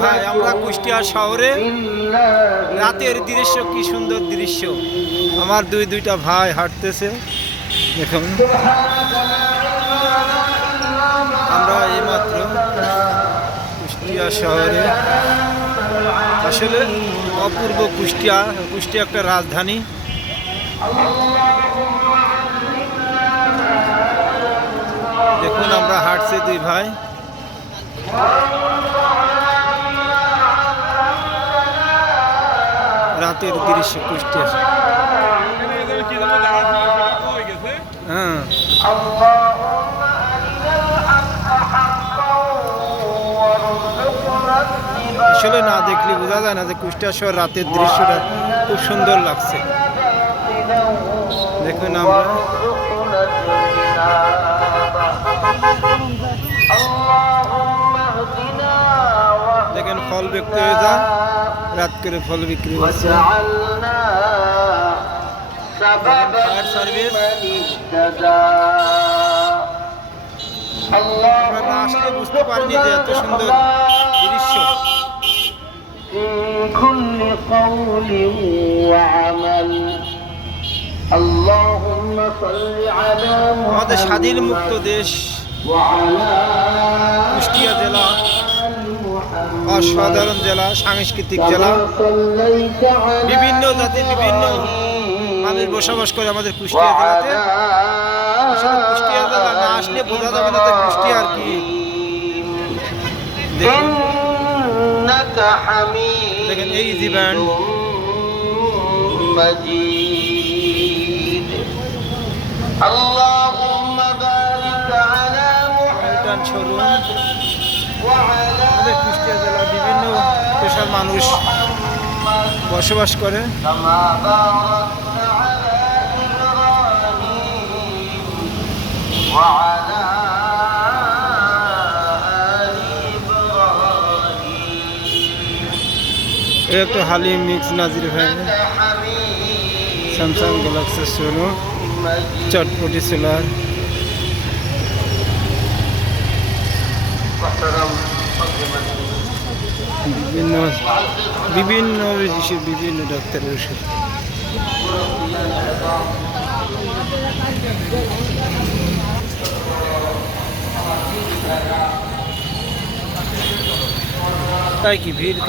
ভাই, আমরা কুষ্টিয়া শহরে। রাতের দৃশ্য, কি সুন্দর দৃশ্য। আমার দুই, দুইটা ভাই হাঁটতেছে। দেখুন। আমরা এইমাত্র কুষ্টিয়া শহরে। আসলে অপূর্ব কুষ্টিয়া কুষ্টিয়া একটা রাজধানী। দেখুন, আমরা হাঁটছি দুই ভাই। রাতের দৃশ্য কুষ্টিয়া। হ্যাঁ। আসলে না দেখলে বোঝা যায় না যে কুষ্টিয়া শহর রাতের দৃশ্যটা খুব সুন্দর লাগছে। দেখুন আমরা। দেখেন ফল বিক্রি হয়ে যায় রাত করে ফল বিক্রি হচ্ছে ফায়ার সার্ভিস আমরা না আসলে বুঝতে পারিনি যে এত সুন্দর দৃশ্য في كل قول وعمل اللهم صل على আমাদের স্বাধীন محمد মুক্ত দেশ وعلى অসাধারণ জেলা সাংস্কৃতিক জেলা كما صليت على বিভিন্ন জাতি বিভিন্ন মানুষ বসবাস করে আমাদের কুষ্টিয়া জেলাতে আসলে কুষ্টিয়া জেলা না আসলে বোঝা যাবে না যে কুষ্টিয়া আর কি দেখুন إنك حميد দেখেন এই ইজি ব্যান্ড مجيد اللهم بارك على পল্টন শোরুম محمد وعلى আমাদের কুষ্টিয়া জেলার বিভিন্ন পেশার মানুষ বসবাস করে একটা হালি মিক্স নাজির ভাই। স্যামসাং গ্যালাক্সি সোনো চটপটি সোলার। বিভিন্ন বিভিন্ন বিভিন্ন ডাক্তারের ওষুধ তাই কি ভিড়